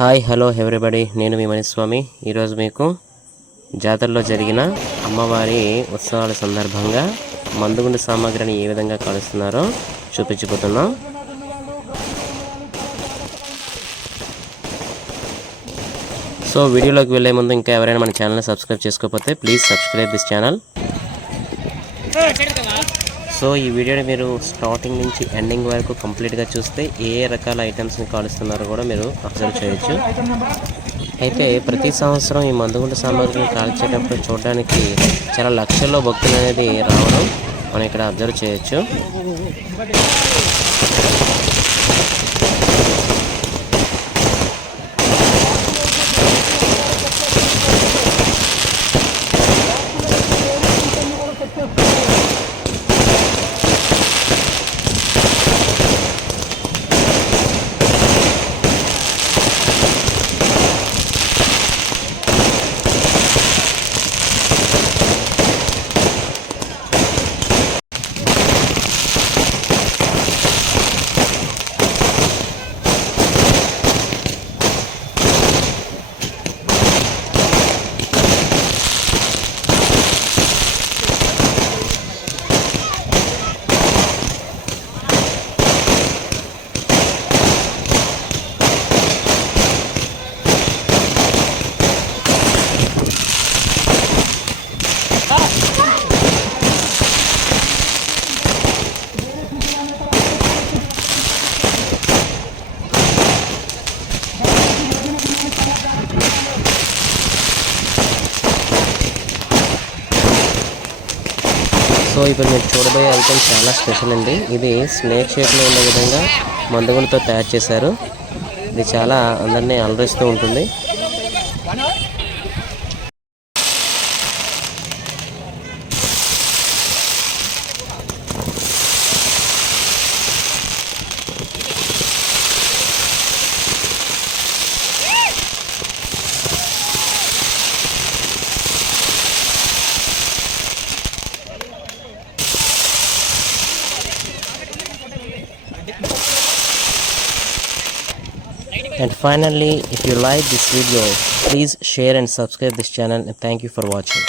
Hi hello everybody, నేను మీ మణిస్వామి. ఈరోజు మీకు జాతరలో జరిగిన అమ్మవారి ఉత్సవాల సందర్భంగా మందుగుండు సామాగ్రిని ఏ విధంగా కాలుస్తున్నారో చూపించబోతున్నాం. సో వీడియోలోకి వెళ్ళే ముందు ఇంకా ఎవరైనా మన ఛానల్ని సబ్స్క్రైబ్ చేసుకోకపోతే please subscribe this channel. So ఈ వీడియోని మీరు స్టార్టింగ్ నుంచి ఎండింగ్ వరకు కంప్లీట్గా చూస్తే ఏ రకాల ఐటమ్స్ని కాలుస్తున్నారో కూడా మీరు అబ్జర్వ్ చేయొచ్చు. అయితే ప్రతి సంవత్సరం ఈ మందుగుండు సామాగ్రిని కాల్చేటప్పుడు చూడడానికి చాలా లక్షల్లో భక్తులు అనేది రావడం మనం ఇక్కడ అబ్జర్వ్ చేయొచ్చు. సో ఇప్పుడు మీరు చూడబోయే ఐటమ్ చాలా స్పెషల్ అండి. ఇది స్నేక్ షేప్లో ఉండే విధంగా మందుగుండుతో తయారు చేశారు. ఇది చాలా అందరినీ అలరిస్తూ ఉంటుంది. And finally, if you like this video, please share and subscribe this channel, and thank you for watching.